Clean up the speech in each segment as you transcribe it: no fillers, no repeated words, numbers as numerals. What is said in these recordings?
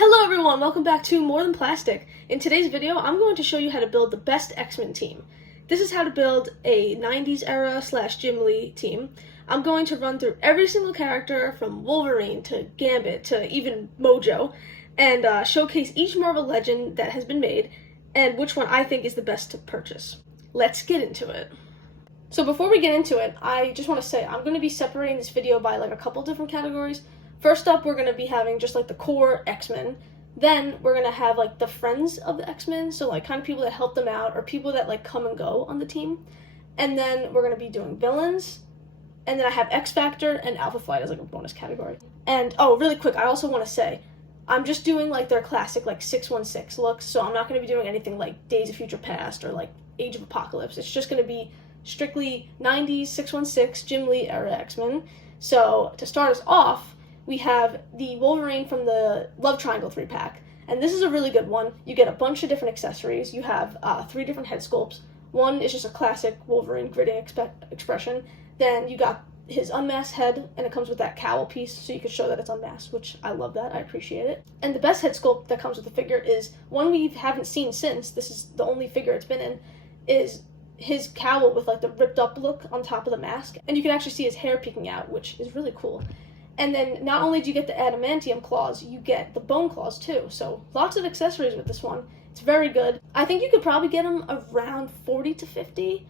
Hello everyone, welcome back to More Than Plastic. In today's video, I'm going to show you how to build the best X-Men team. This is how to build a 90s era / Jubilee team. I'm going to run through every single character from Wolverine to Gambit to even Mojo and showcase each Marvel legend that has been made and which one I think is the best to purchase. Let's get into it. So before we get into it, I just want to say I'm going to be separating this video by a couple different categories. First up, we're going to be having just the core X-Men. Then we're going to have the friends of the X-Men, so kind of people that help them out or people that come and go on the team. And then we're going to be doing villains. And then I have XFactor and Alpha Flight as a bonus category. And oh, really quick, I also want to say I'm just doing their classic 616 looks, so I'm not going to be doing anything like Days of Future Past or Age of Apocalypse. It's just going to be strictly 90s 616 Jim Lee era X-Men. So to start us off, we have the Wolverine from the Love Triangle 3-pack, and this is a really good one. You get a bunch of different accessories. You have 3 different head sculpts. One is just a classic Wolverine gritting expression. Then you got his unmasked head, and it comes with that cowl piece, so you can show that it's unmasked, which I love that. I appreciate it. And the best head sculpt that comes with the figure is one we haven't seen since, this is the only figure it's been in, is his cowl with the ripped up look on top of the mask, and you can actually see his hair peeking out, which is really cool. And then not only do you get the adamantium claws, you get the bone claws too. So lots of accessories with this one. It's very good. I think you could probably get him around 40 to 50.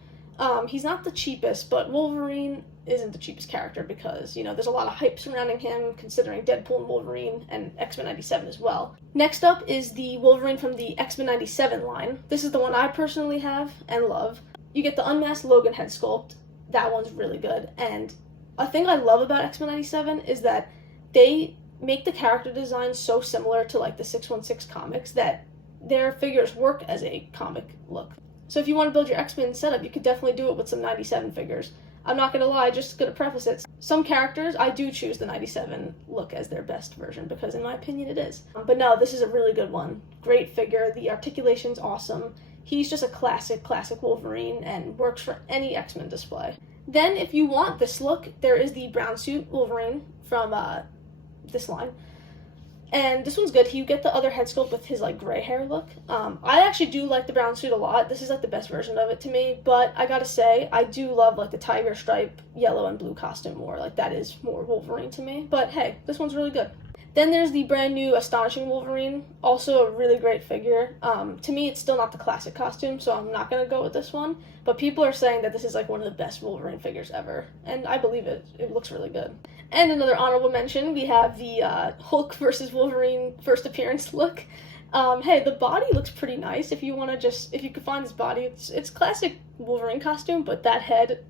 He's not the cheapest, but Wolverine isn't the cheapest character because, there's a lot of hype surrounding him, considering Deadpool and Wolverine and X-Men 97 as well. Next up is the Wolverine from the X-Men 97 line. This is the one I personally have and love. You get the unmasked Logan head sculpt. That one's really good. And a thing I love about X-Men 97 is that they make the character design so similar to the 616 comics that their figures work as a comic look. So if you want to build your X-Men setup, you could definitely do it with some 97 figures. I'm not going to lie, just going to preface it. Some characters, I do choose the 97 look as their best version because in my opinion it is. But no, this is a really good one. Great figure, the articulation's awesome. He's just a classic Wolverine and works for any X-Men display. Then, if you want this look, there is the brown suit Wolverine from this line. And this one's good. You get the other head sculpt with his, gray hair look. I actually do like the brown suit a lot. This is, the best version of it to me. But I gotta say, I do love, the tiger stripe yellow and blue costume more. That is more Wolverine to me. But, hey, this one's really good. Then there's the brand new Astonishing Wolverine, also a really great figure. To me, it's still not the classic costume, so I'm not going to go with this one. But people are saying that this is one of the best Wolverine figures ever, and I believe it. It looks really good. And another honorable mention, we have the Hulk versus Wolverine first appearance look. Hey, the body looks pretty nice. If you could find this body, it's classic Wolverine costume, but that head,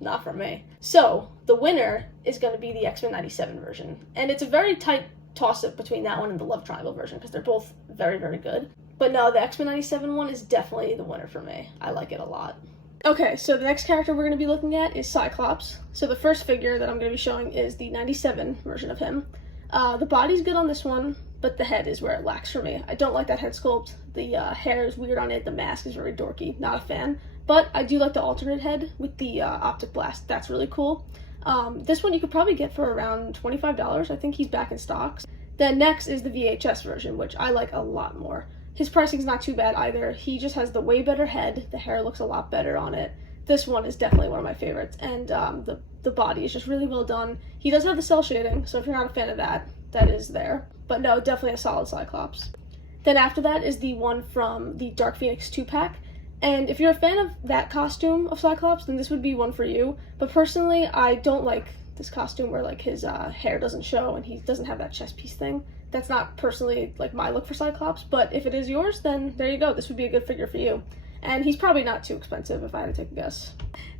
not for me. So, the winner is going to be the X-Men 97 version. And it's a very tight toss-up between that one and the Love Triangle version, because they're both very, very good. But no, the X-Men 97 one is definitely the winner for me. I like it a lot. Okay, so the next character we're going to be looking at is Cyclops. So the first figure that I'm going to be showing is the 97 version of him. The body's good on this one, but the head is where it lacks for me. I don't like that head sculpt. The hair is weird on it. The mask is very dorky. Not a fan. But I do like the alternate head with the optic blast. That's really cool. This one you could probably get for around $25. I think he's back in stocks. Then next is the VHS version, which I like a lot more. His pricing's not too bad either. He just has the way better head. The hair looks a lot better on it. This one is definitely one of my favorites. And the body is just really well done. He does have the cell shading, so if you're not a fan of that, that is there. But no, definitely a solid Cyclops. Then after that is the one from the Dark Phoenix 2-pack. And if you're a fan of that costume of Cyclops, then this would be one for you. But personally, I don't like this costume where his hair doesn't show and he doesn't have that chest piece thing. That's not personally my look for Cyclops, but if it is yours, then there you go. This would be a good figure for you. And he's probably not too expensive if I had to take a guess.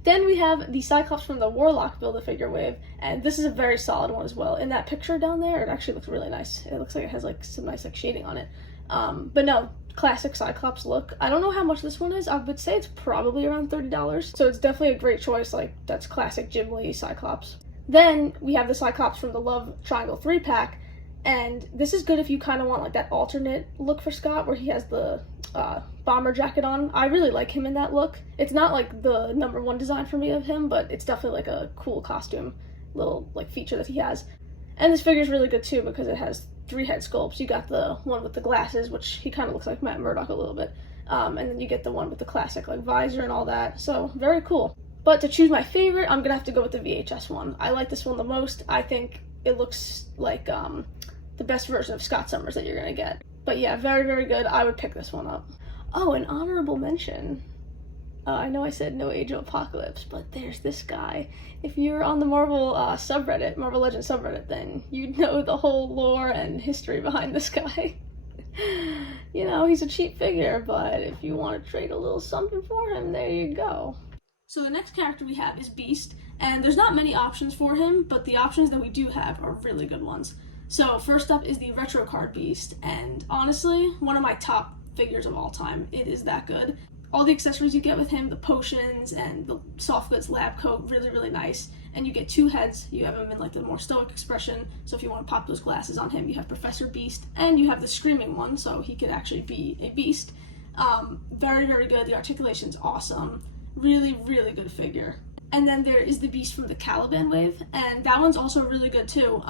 Then we have the Cyclops from the Warlock Build-A-Figure wave, and this is a very solid one as well. In that picture down there, it actually looks really nice. It looks like it has some nice shading on it. But no, classic Cyclops look. I don't know how much this one is. I would say it's probably around $30, so it's definitely a great choice. That's classic Jim Lee Cyclops. Then we have the Cyclops from the Love Triangle 3-pack, and this is good if you kind of want that alternate look for Scott where he has the bomber jacket on. I really like him in that look. It's not the #1 design for me of him, but it's definitely a cool costume little feature that he has. And this figure is really good too because it has 3 head sculpts. You got the one with the glasses, which he kind of looks like Matt Murdock a little bit. And then you get the one with the classic like visor and all that. So very cool. But to choose my favorite, I'm gonna have to go with the VHS one. I like this one the most. I think it looks like the best version of Scott Summers that you're gonna get. But yeah, very, very good. I would pick this one up. Oh, an honorable mention. I know I said no Age of Apocalypse, but there's this guy. If you're on the Marvel subreddit, Marvel Legends subreddit, then you'd know the whole lore and history behind this guy. You know, he's a cheap figure, but if you want to trade a little something for him, there you go. So the next character we have is Beast, and there's not many options for him, but the options that we do have are really good ones. So first up is the Retro Card Beast, and honestly, one of my top figures of all time. It is that good. All the accessories you get with him, the potions and the soft goods lab coat, really, really nice. And you get 2 heads. You have him in like the more stoic expression, so if you want to pop those glasses on him, you have Professor Beast, and you have the screaming one, so he could actually be a beast. Very, very good. The articulation's awesome. Really, really good figure. And then there is the Beast from the Caliban wave, and that one's also really good too.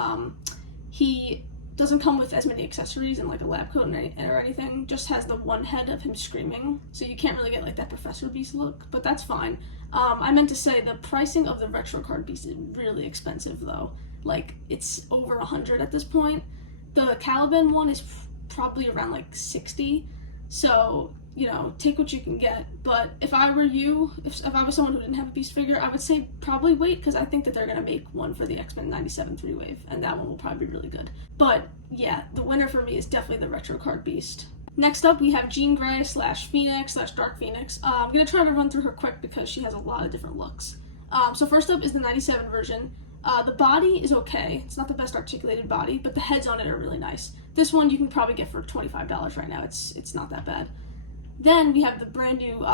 He doesn't come with as many accessories and like a lab coat or anything, just has the one head of him screaming, so you can't really get like that Professor Beast look, but that's fine. I meant to say the pricing of the Retro Card Beast is really expensive though. Like, it's over 100 at this point. The Caliban one is probably around like 60, so you know, take what you can get. But if I were you, if I was someone who didn't have a Beast figure, I would say probably wait, because I think that they're going to make one for the X-Men 97 3-wave, and that one will probably be really good. But yeah, the winner for me is definitely the Retro Card Beast. Next up, we have Jean Grey / Phoenix / Dark Phoenix. I'm going to try to run through her quick because she has a lot of different looks. So first up is the 97 version. The body is okay. It's not the best articulated body, but the heads on it are really nice. This one you can probably get for $25 right now. It's not that bad. Then we have the brand new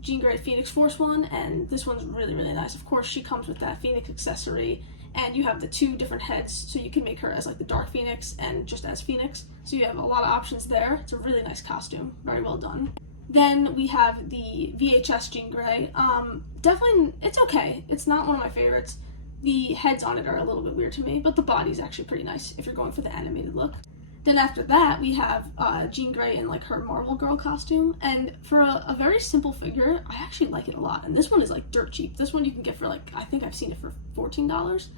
Jean Grey Phoenix Force one, and this one's really, really nice. Of course, she comes with that Phoenix accessory, and you have the 2 different heads, so you can make her as like the Dark Phoenix and just as Phoenix. So you have a lot of options there. It's a really nice costume. Very well done. Then we have the VHS Jean Grey. Definitely, it's okay. It's not one of my favorites. The heads on it are a little bit weird to me, but the body's actually pretty nice if you're going for the animated look. Then after that, we have Jean Grey in like her Marvel Girl costume, and for a very simple figure, I actually like it a lot. And this one is like dirt cheap. This one you can get for like, I think I've seen it for $14.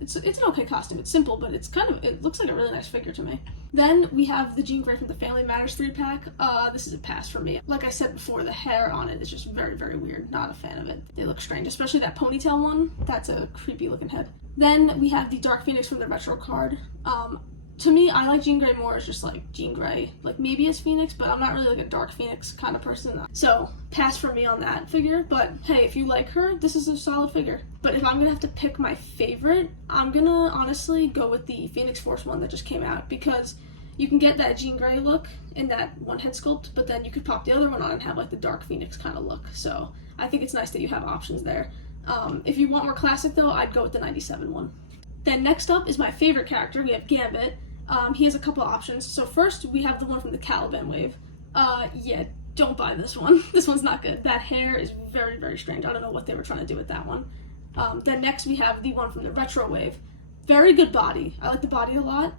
It's an okay costume. It's simple, but it looks like a really nice figure to me. Then we have the Jean Grey from the Family Matters 3-pack. This is a pass for me. Like I said before, the hair on it is just very, very weird. Not a fan of it. They look strange, especially that ponytail one. That's a creepy looking head. Then we have the Dark Phoenix from the Retro Card. To me, I like Jean Grey more as just like Jean Grey, like maybe as Phoenix, but I'm not really like a Dark Phoenix kind of person. So pass for me on that figure, but hey, if you like her, this is a solid figure. But if I'm gonna have to pick my favorite, I'm gonna honestly go with the Phoenix Force one that just came out, because you can get that Jean Grey look in that one head sculpt, but then you could pop the other one on and have like the Dark Phoenix kind of look. So I think it's nice that you have options there. If you want more classic though, I'd go with the 97 one. Then next up is my favorite character. We have Gambit. He has a couple options. So first, we have the one from the Caliban wave. Yeah, don't buy this one. This one's not good. That hair is very, very strange. I don't know what they were trying to do with that one. Then next, we have the one from the Retro wave. Very good body. I like the body a lot.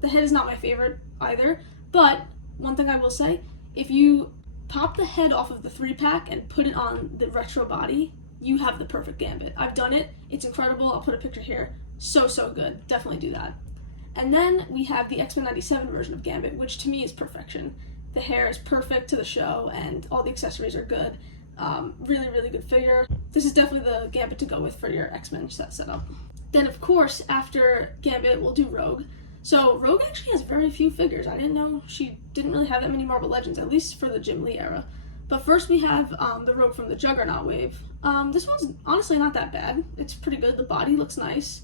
The head is not my favorite either, but one thing I will say, if you pop the head off of the 3-pack and put it on the Retro body, you have the perfect Gambit. I've done it. It's incredible. I'll put a picture here. So good. Definitely do that. And then we have the X-Men 97 version of Gambit, which to me is perfection. The hair is perfect to the show, and all the accessories are good. Really, really good figure. This is definitely the Gambit to go with for your X-Men setup. Then, of course, after Gambit, we'll do Rogue. So Rogue actually has very few figures. I didn't know she didn't really have that many Marvel Legends, at least for the Jubilee era. But first we have the Rogue from the Juggernaut wave. This one's honestly not that bad. It's pretty good. The body looks nice.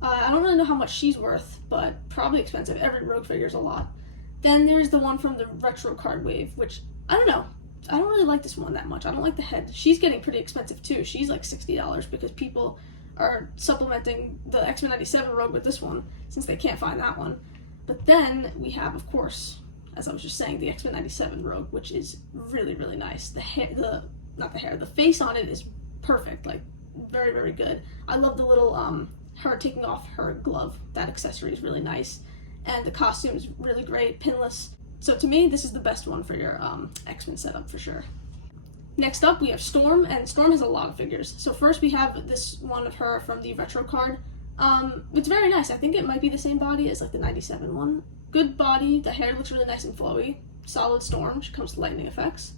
I don't really know how much she's worth, but probably expensive. Every Rogue figure is a lot. Then there's the one from the Retro Card wave, which, I don't know. I don't really like this one that much. I don't like the head. She's getting pretty expensive too. She's like $60 because people are supplementing the X-Men 97 Rogue with this one, since they can't find that one. But then we have, of course, as I was just saying, the X-Men 97 Rogue, which is really, really nice. The face on it is perfect, like very, very good. I love the little, her taking off her glove. That accessory is really nice. and the costume is really great, pinless. So to me, this is the best one for your X-Men setup for sure. Next up, we have Storm, and Storm has a lot of figures. So first we have this one of her from the retro card. It's very nice. I think it might be the same body as like the 97 one. Good body, the hair looks really nice and flowy. Solid Storm, she comes to lightning effects.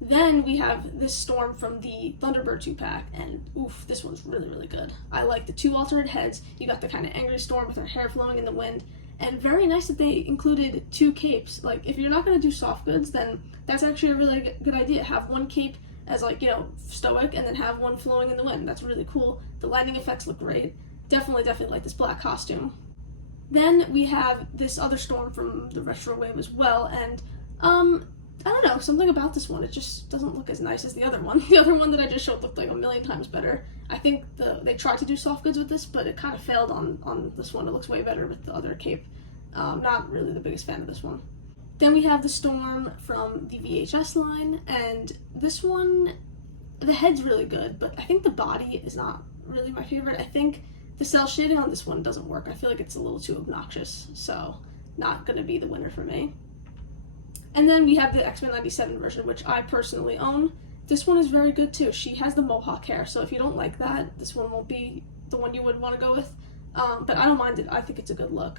Then we have this Storm from the Thunderbird 2-pack, and oof, this one's really, really good. I like the 2 alternate heads. You got the kind of angry Storm with her hair flowing in the wind, and very nice that they included 2 capes. Like, if you're not going to do soft goods, then that's actually a really good idea. Have one cape as, like, you know, stoic, and then have one flowing in the wind. That's really cool. The lightning effects look great. Definitely like this black costume. Then we have this other Storm from the retro wave as well, and I don't know, something about this one, it just doesn't look as nice as the other one. The other one that I just showed looked like a million times better. I think they tried to do soft goods with this, but it kind of failed on this one. It looks way better with the other cape. Not really the biggest fan of this one. Then we have the Storm from the VHS line, and this one, the head's really good, but I think the body is not really my favorite. I think the cell shading on this one doesn't work. I feel like it's a little too obnoxious, so not gonna be the winner for me. And then we have the X-Men 97 version, which I personally own. This one is very good too. She has the mohawk hair, so if you don't like that, this one won't be the one you would want to go with. But I don't mind it. I think it's a good look.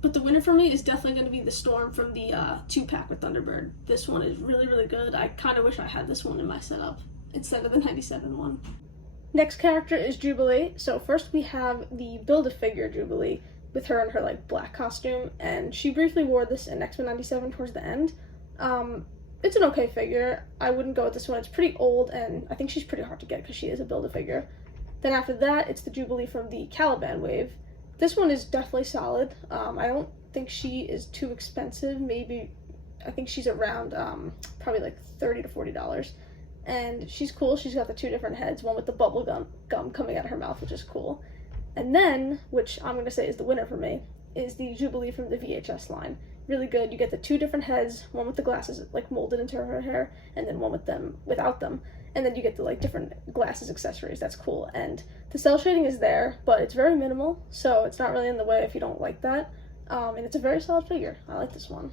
But the winner for me is definitely going to be the Storm from the 2-pack with Thunderbird. This one is really, really good. I kind of wish I had this one in my setup instead of the 97 one. Next character is Jubilee. So first we have the Build-A-Figure Jubilee, with her in her like black costume, and she briefly wore this in X-Men 97 towards the end. It's an okay figure. I wouldn't go with this one. It's pretty old, and I think she's pretty hard to get because she is a Build-A-Figure. Then after that, it's the Jubilee from the Caliban wave. This one is definitely solid. I don't think she is too expensive. Maybe, I think she's around probably like $30 to $40. And she's cool. She's got the 2 different heads, one with the bubble gum coming out of her mouth, which is cool. And then, which I'm going to say is the winner for me, is the Jubilee from the VHS line. Really good. You get the 2 different heads, one with the glasses like molded into her hair, and then one with them without them. And then you get the like different glasses accessories. That's cool. And the cell shading is there, but it's very minimal, so it's not really in the way if you don't like that. And it's a very solid figure. I like this one.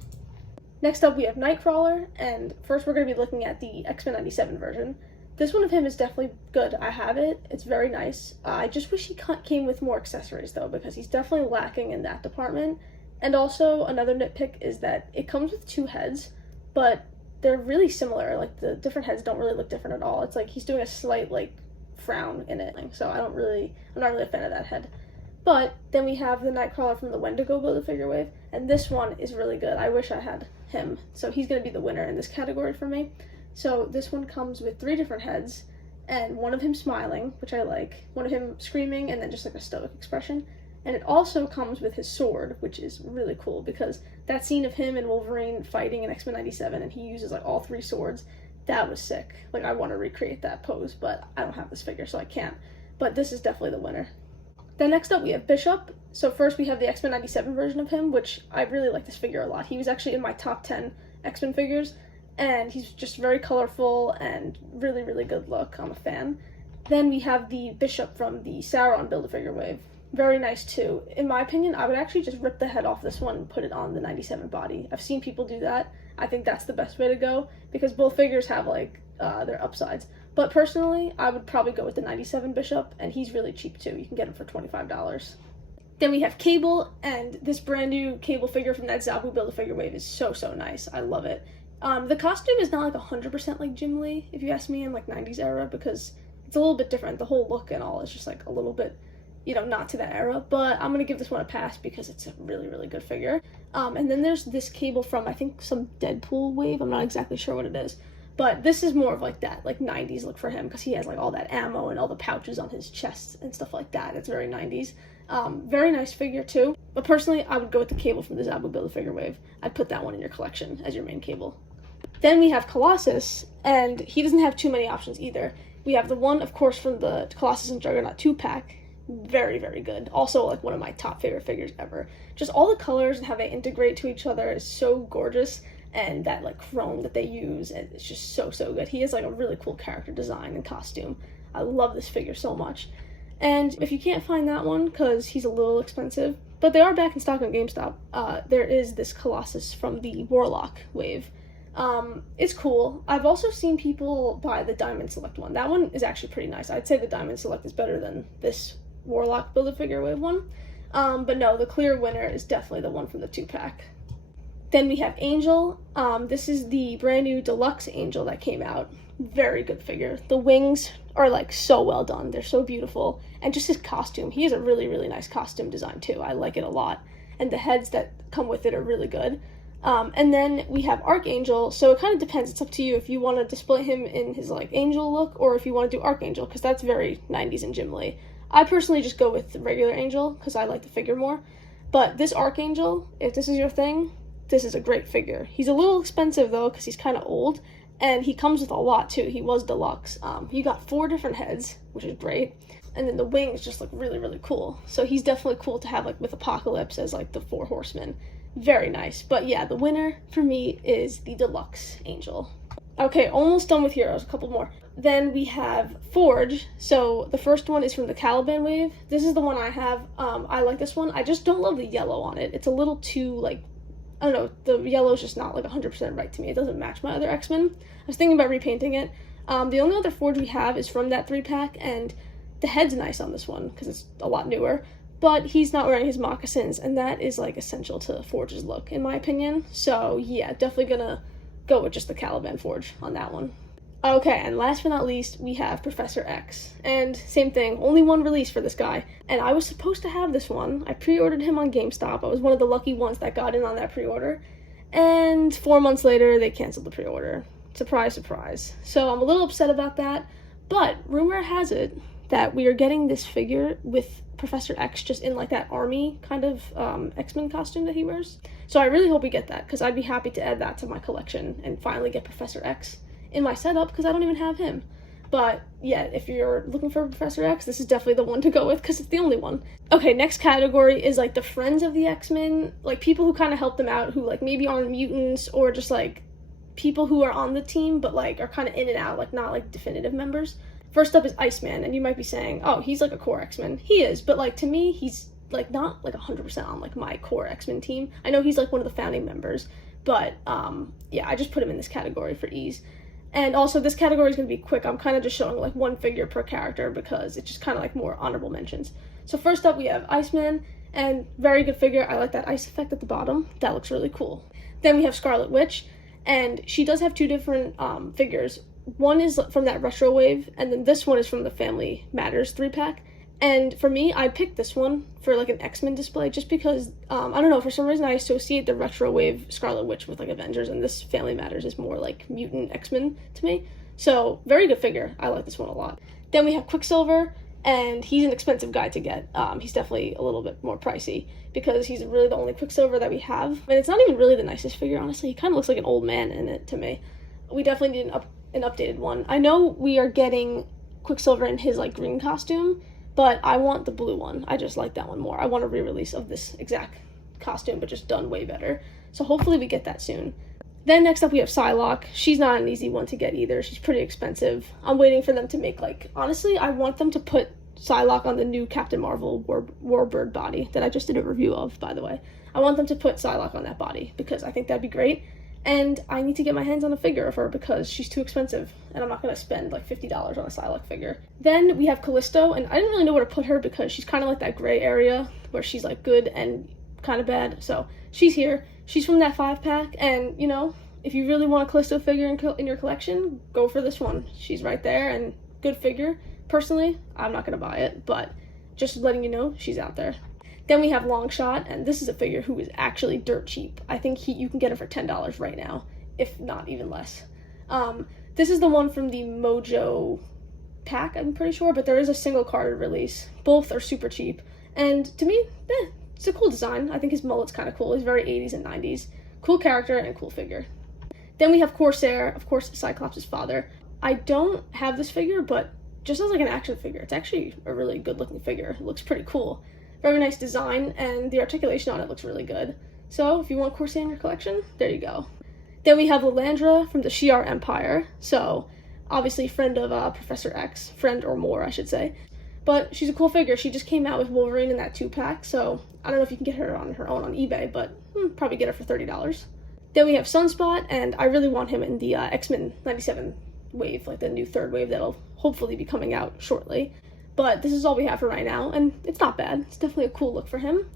Next up, we have Nightcrawler, and first we're going to be looking at the X-Men 97 version. This one of him is definitely good. I have it. It's very nice. I just wish he came with more accessories, though, because he's definitely lacking in that department. And also, another nitpick is that it comes with 2 heads, but they're really similar. Like, the different heads don't really look different at all. It's like he's doing a slight, like, frown in it. So I'm not really a fan of that head. But then we have the Nightcrawler from the Wendigo Build-A-Figure wave, and this one is really good. I wish I had him. So he's going to be the winner in this category for me. So this one comes with 3 different heads, and one of him smiling, which I like, one of him screaming, and then just like a stoic expression. And it also comes with his sword, which is really cool, because that scene of him and Wolverine fighting in X-Men 97, and he uses like all 3 swords, that was sick. Like, I want to recreate that pose, but I don't have this figure, so I can't. But this is definitely the winner. Then next up we have Bishop. So first we have the X-Men 97 version of him, which I really like this figure a lot. He was actually in my top 10 X-Men figures, and he's just very colorful and really, really good look. I'm a fan. Then we have the Bishop from the Sauron Build-A-Figure wave. Very nice too. In my opinion, I would actually just rip the head off this one and put it on the 97 body. I've seen people do that. I think that's the best way to go, because both figures have like their upsides. But personally, I would probably go with the 97 Bishop, and he's really cheap too. You can get him for $25. Then we have Cable, and this brand new Cable figure from that Zabu Build-A-Figure wave is so, so nice. I love it. The costume is not like 100% like Jim Lee, if you ask me, in like 90s era, because it's a little bit different. The whole look and all is just like a little bit, you know, not to that era, but I'm gonna give this one a pass because it's a really, really good figure. And then there's this Cable from, I think, some Deadpool wave. I'm not exactly sure what it is, but this is more of like that, like 90s look for him, because he has like all that ammo and all the pouches on his chest and stuff like that. It's very 90s. Very nice figure too, but personally, I would go with the Cable from the Zabu Build-A-Figure wave. I'd put that one in your collection as your main Cable. Then we have Colossus, and he doesn't have too many options either. We have the one, of course, from the Colossus and Juggernaut 2-pack. Very, very good. Also, like, one of my top favorite figures ever. Just all the colors and how they integrate to each other is so gorgeous, and that, like, chrome that they use, and it's just so, so good. He has, like, a really cool character design and costume. I love this figure so much. And if you can't find that one, because he's a little expensive, but they are back in stock on GameStop. There is this Colossus from the Warlock wave. It's cool. I've also seen people buy the Diamond Select one. That one is actually pretty nice. I'd say the Diamond Select is better than this Warlock Build-A-Figure wave one. But no, the clear winner is definitely the one from the 2-pack. Then we have Angel. This is the brand new deluxe Angel that came out. Very good figure. The wings are like so well done. They're so beautiful. And just his costume. He has a really, really nice costume design too. I like it a lot. And the heads that come with it are really good. And then we have Archangel. So it kind of depends. It's up to you if you want to display him in his like angel look or if you want to do Archangel, because that's very 90s and Jubilee. I personally just go with the regular Angel because I like the figure more. But this Archangel, if this is your thing, this is a great figure. He's a little expensive though because he's kind of old. And he comes with a lot too. He was deluxe. He got 4 different heads, which is great. And then the wings just look really, really cool. So he's definitely cool to have like with Apocalypse as like the 4 horsemen. Very nice. But yeah, the winner for me is the deluxe Angel. Okay, almost done with heroes. A couple more. Then we have Forge. So the first one is from the Caliban wave. This is the one I have. I like this one. I just don't love the yellow on it. It's a little too like, I don't know, the yellow is just not like 100% right to me. It doesn't match my other X-Men. I was thinking about repainting it. The only other Forge we have is from that 3-pack, and the head's nice on this one because it's a lot newer, but he's not wearing his moccasins, and that is like essential to Forge's look in my opinion. So yeah, definitely gonna go with just the Caliban Forge on that one. Okay, and last but not least, we have Professor X. And same thing, only one release for this guy. And I was supposed to have this one. I pre-ordered him on GameStop. I was one of the lucky ones that got in on that pre-order. And 4 months later, they canceled the pre-order. Surprise, surprise. So I'm a little upset about that. But rumor has it that we are getting this figure with Professor X just in like that army kind of X-Men costume that he wears. So I really hope we get that, because I'd be happy to add that to my collection and finally get Professor X in my setup, because I don't even have him. But yeah, if you're looking for Professor X, this is definitely the one to go with because it's the only one. Okay, next category is like the friends of the X-Men, like people who kind of help them out, who like maybe aren't mutants or just like people who are on the team but like are kind of in and out, like not like definitive members. First up is Iceman, and you might be saying, oh, he's like a core X-Men. He is, but like to me, he's like not like 100% on like my core X-Men team. I know he's like one of the founding members, but yeah, I just put him in this category for ease. And also, this category is going to be quick. I'm kind of just showing like one figure per character because it's just kind of like more honorable mentions. So first up, we have Iceman, and very good figure. I like that ice effect at the bottom. That looks really cool. Then we have Scarlet Witch, and she does have 2 different figures. One is from that retro wave, and then this one is from the Family Matters 3-pack. And for me, I picked this one for like an X-Men display just because, I don't know, for some reason I associate the retro wave Scarlet Witch with like Avengers, and this Family Matters is more like mutant X-Men to me. So, very good figure. I like this one a lot. Then we have Quicksilver, and he's an expensive guy to get. He's definitely a little bit more pricey because he's really the only Quicksilver that we have. And it's not even really the nicest figure, honestly. He kind of looks like an old man in it to me. We definitely need an updated one. I know we are getting Quicksilver in his like green costume, but I want the blue one. I just like that one more. I want a re-release of this exact costume, but just done way better. So hopefully we get that soon. Then next up we have Psylock. She's not an easy one to get either. She's pretty expensive. I'm waiting for them to make like, honestly, I want them to put Psylocke on the new Captain Marvel Warbird body that I just did a review of, by the way. I want them to put Psylocke on that body because I think that'd be great. And I need to get my hands on a figure of her because she's too expensive, and I'm not going to spend like $50 on a Psylocke figure. Then we have Callisto, and I didn't really know where to put her because she's kind of like that gray area where she's like good and kind of bad. So she's here. She's from that 5-pack, and you know, if you really want a Callisto figure in your collection, go for this one. She's right there, and good figure. Personally, I'm not going to buy it, but just letting you know, she's out there. Then we have Longshot, and this is a figure who is actually dirt cheap. I think you can get him for $10 right now, if not even less. This is the one from the Mojo pack, I'm pretty sure, but there is a single card release. Both are super cheap, and to me, it's a cool design. I think his mullet's kind of cool. He's very 80s and 90s. Cool character and cool figure. Then we have Corsair, of course, Cyclops' father. I don't have this figure, but just as like an action figure, it's actually a really good looking figure. It looks pretty cool. Very nice design, and the articulation on it looks really good. So if you want Corsair in your collection, there you go. Then we have Leandra from the Shi'ar Empire. So obviously friend of Professor X, friend or more I should say. But she's a cool figure. She just came out with Wolverine in that 2-pack, so I don't know if you can get her on her own on eBay, but probably get her for $30. Then we have Sunspot, and I really want him in the X-Men 97 wave, like the new 3rd wave that'll hopefully be coming out shortly. But this is all we have for right now, and it's not bad. It's definitely a cool look for him.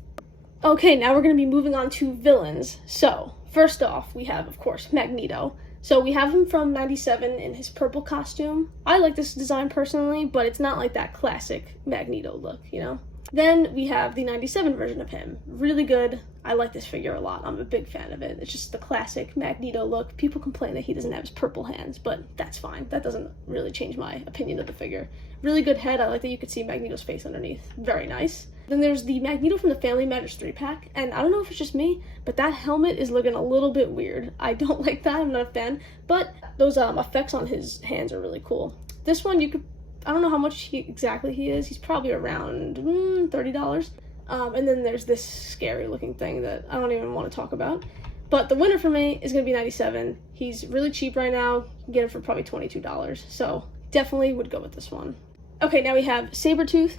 Okay, now we're going to be moving on to villains. So, first off, we have, of course, Magneto. So we have him from 97 in his purple costume. I like this design personally, but it's not like that classic Magneto look, you know? Then we have the 97 version of him. Really good. I like this figure a lot. I'm a big fan of it. It's just the classic Magneto look. People complain that he doesn't have his purple hands, but that's fine. That doesn't really change my opinion of the figure. Really good head. I like that you could see Magneto's face underneath. Very nice. Then there's the Magneto from the Family Matters 3-pack, and I don't know if it's just me, but that helmet is looking a little bit weird. I don't like that. I'm not a fan, but those effects on his hands are really cool. This one, you could, I don't know how much exactly he is. He's probably around $30. And then there's this scary looking thing that I don't even want to talk about. But the winner for me is going to be 97. He's really cheap right now. You can get him for probably $22. So definitely would go with this one. Okay, now we have Sabertooth.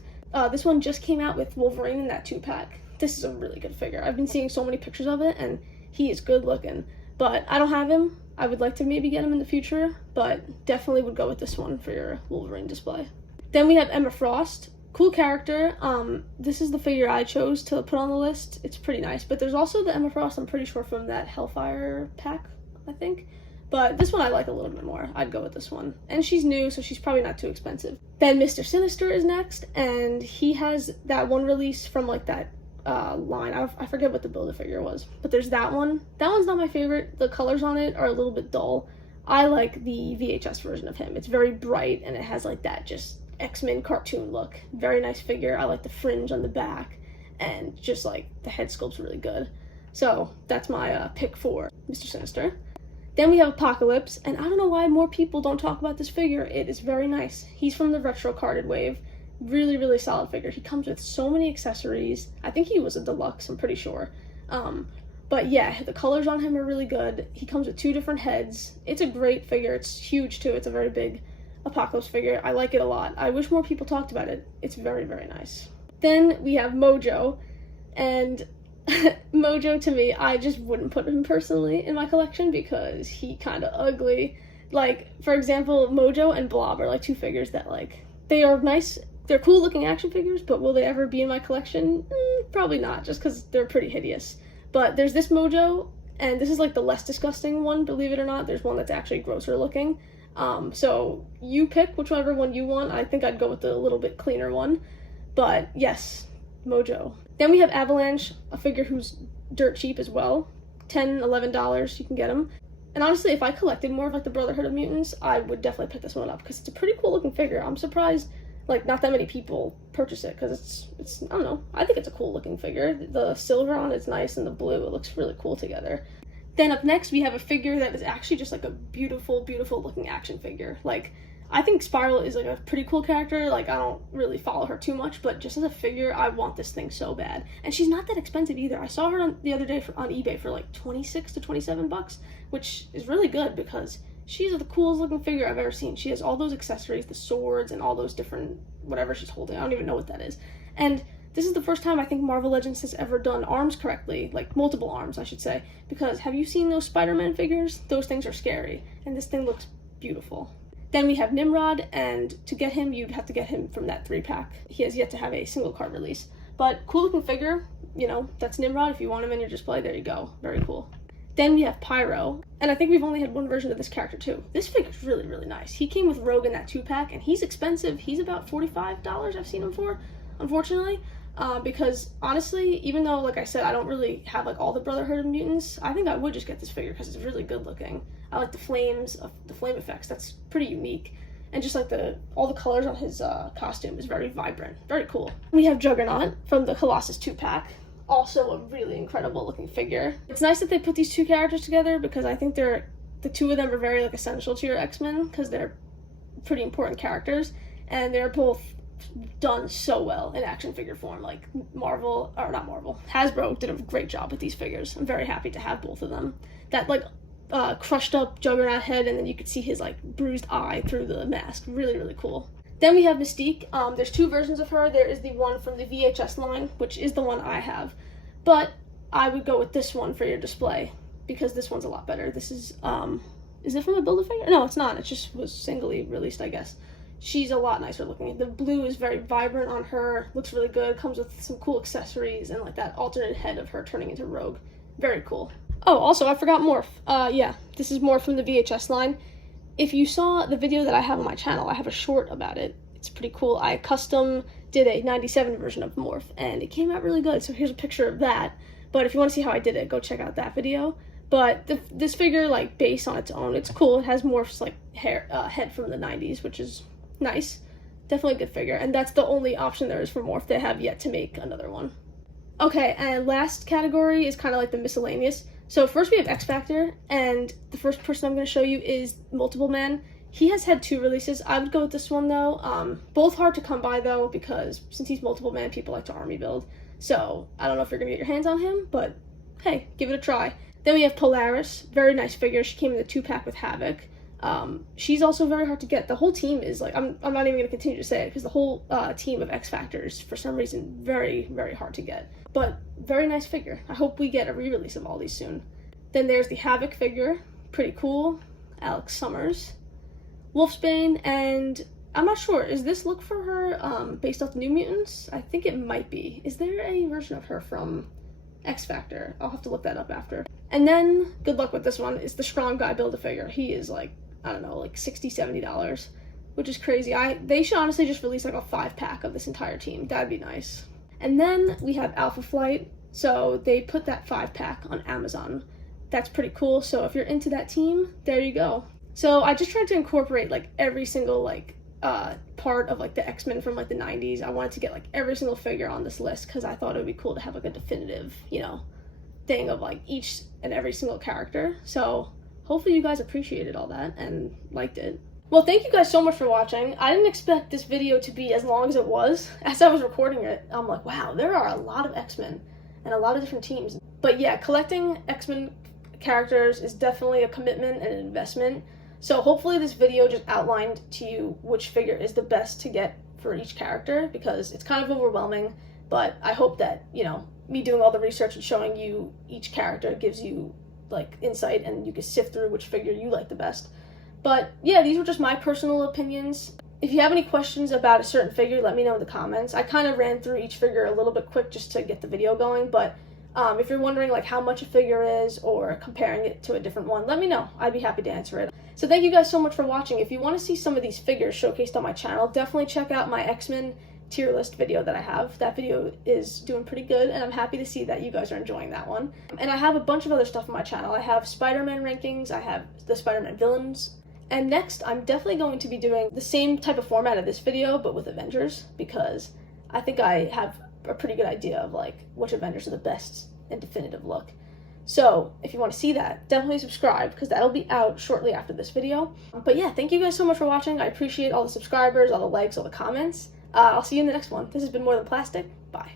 This one just came out with Wolverine in that 2-pack. This is a really good figure. I've been seeing so many pictures of it, and he is good looking. But I don't have him. I would like to maybe get him in the future, but definitely would go with this one for your Wolverine display. Then we have Emma Frost. Cool character. This is the figure I chose to put on the list. It's pretty nice. But there's also the Emma Frost, I'm pretty sure, from that Hellfire pack, I think. But this one I like a little bit more. I'd go with this one. And she's new, so she's probably not too expensive. Then Mr. Sinister is next, and he has that one release from like that line. I forget what the Build-A-Figure was, but there's that one. That one's not my favorite. The colors on it are a little bit dull. I like the VHS version of him. It's very bright, and it has like that just X-Men cartoon look. Very nice figure. I like the fringe on the back, and just like the head sculpt's really good. So that's my pick for Mr. Sinister. Then we have Apocalypse, and I don't know why more people don't talk about this figure. It is very nice. He's from the retro carded wave. Really, really solid figure. He comes with so many accessories. I think he was a deluxe, I'm pretty sure. But yeah, the colors on him are really good. He comes with 2 different heads. It's a great figure. It's huge too. It's a very big Apocalypse figure. I like it a lot. I wish more people talked about it. It's very, very nice. Then we have Mojo, and Mojo, to me, I just wouldn't put him personally in my collection because he kind of ugly. Like, for example, Mojo and Blob are like 2 figures that like, they are nice, they're cool looking action figures, but will they ever be in my collection? Probably not, just because they're pretty hideous. But there's this Mojo, and this is like the less disgusting one, believe it or not. There's one that's actually grosser looking. So you pick whichever one you want. I think I'd go with the little bit cleaner one. But yes, Mojo. Then we have Avalanche, a figure who's dirt cheap as well. $10, $11, you can get him. And honestly, if I collected more of like the Brotherhood of Mutants, I would definitely pick this one up because it's a pretty cool looking figure. I'm surprised like not that many people purchase it because it's I don't know, I think it's a cool looking figure. The silver on it's nice, and the blue, it looks really cool together. Then up next we have a figure that is actually just like a beautiful, beautiful looking action figure. Like, I think Spiral is like a pretty cool character. Like, I don't really follow her too much, but just as a figure, I want this thing so bad. And she's not that expensive either. I saw her the other day on eBay for like 26 to 27 bucks, which is really good because she's the coolest looking figure I've ever seen. She has all those accessories, the swords, and all those different whatever she's holding. I don't even know what that is. And this is the first time I think Marvel Legends has ever done arms correctly, like multiple arms, I should say. Because have you seen those Spider-Man figures? Those things are scary, and this thing looks beautiful. Then we have Nimrod, and to get him, you'd have to get him from that 3-pack. He has yet to have a single card release. But cool looking figure, you know, that's Nimrod. If you want him in your display, there you go. Very cool. Then we have Pyro, and I think we've only had one version of this character too. This figure's really, really nice. He came with Rogue in that 2-pack, and he's expensive. He's about $45 I've seen him for, unfortunately. Because honestly, even though, like I said, I don't really have like all the Brotherhood of Mutants, I think I would just get this figure because it's really good looking. I like the flames, the flame effects. That's pretty unique, and just like all the colors on his costume is very vibrant, very cool. We have Juggernaut from the Colossus 2-pack, also a really incredible looking figure. It's nice that they put these 2 characters together because I think the 2 of them are very like essential to your X-Men because they're pretty important characters, and they're both done so well in action figure form. Like Hasbro did a great job with these figures. I'm very happy to have both of them. That like crushed up Juggernaut head, and then you could see his like bruised eye through the mask. Really, really cool. Then we have Mystique. There's two versions of her. There is the one from the VHS line, which is the one I have, but I would go with this one for your display because this one's a lot better. This is it from a Build-A-Figure? No, it's not. It just was singly released, I guess. She's a lot nicer looking. The blue is very vibrant on her, looks really good, comes with some cool accessories and like that alternate head of her turning into Rogue. Very cool. Oh, also, I forgot Morph. Yeah, this is Morph from the VHS line. If you saw the video that I have on my channel, I have a short about it. It's pretty cool. I custom did a 97 version of Morph, and it came out really good, so here's a picture of that. But if you want to see how I did it, go check out that video. But this figure, like, base on its own, it's cool. It has Morph's, like, head from the 90s, which is nice. Definitely a good figure, and that's the only option there is for Morph. They have yet to make another one. Okay, and last category is kind of like the miscellaneous. So first we have XFactor, and the first person I'm going to show you is Multiple Man. He has had 2 releases. I would go with this one, though. Both hard to come by, though, because since he's Multiple Man, people like to army build. So I don't know if you're going to get your hands on him, but hey, give it a try. Then we have Polaris. Very nice figure. She came in the 2-pack with Havoc. She's also very hard to get. The whole team is, like, I'm not even going to continue to say it, because the whole team of XFactors, for some reason, very, very hard to get. But very nice figure. I hope we get a re-release of all these soon. Then there's the Havoc figure. Pretty cool. Alex Summers. Wolfsbane, and I'm not sure, is this look for her based off the New Mutants? I think it might be. Is there a version of her from XFactor? I'll have to look that up after. And then, good luck with this one, is the Strong Guy Build-A-Figure. He is like, I don't know, like $60, $70, which is crazy. They should honestly just release like a 5-pack of this entire team. That'd be nice. And then we have Alpha Flight. So they put that 5-pack on Amazon. That's pretty cool. So if you're into that team, there you go. So I just tried to incorporate like every single like part of like the X-Men from like the 90s. I wanted to get like every single figure on this list because I thought it would be cool to have like a definitive, you know, thing of like each and every single character. So hopefully you guys appreciated all that and liked it. Well, thank you guys so much for watching. I didn't expect this video to be as long as it was. As I was recording it, I'm like, wow, there are a lot of X-Men and a lot of different teams. But yeah, collecting X-Men characters is definitely a commitment and an investment. So hopefully this video just outlined to you which figure is the best to get for each character, because it's kind of overwhelming, but I hope that, you know, me doing all the research and showing you each character gives you like insight and you can sift through which figure you like the best. But yeah, these were just my personal opinions. If you have any questions about a certain figure, let me know in the comments. I kind of ran through each figure a little bit quick just to get the video going, but if you're wondering like how much a figure is or comparing it to a different one, let me know. I'd be happy to answer it. So thank you guys so much for watching. If you want to see some of these figures showcased on my channel, definitely check out my X-Men tier list video that I have. That video is doing pretty good, and I'm happy to see that you guys are enjoying that one. And I have a bunch of other stuff on my channel. I have Spider-Man rankings, I have the Spider-Man villains, and next I'm definitely going to be doing the same type of format of this video, but with Avengers, because I think I have a pretty good idea of like which Avengers are the best and definitive look. So if you want to see that, definitely subscribe, because that'll be out shortly after this video. But yeah, thank you guys so much for watching. I appreciate all the subscribers, all the likes, all the comments. I'll see you in the next one. This has been More Than Plastic. Bye.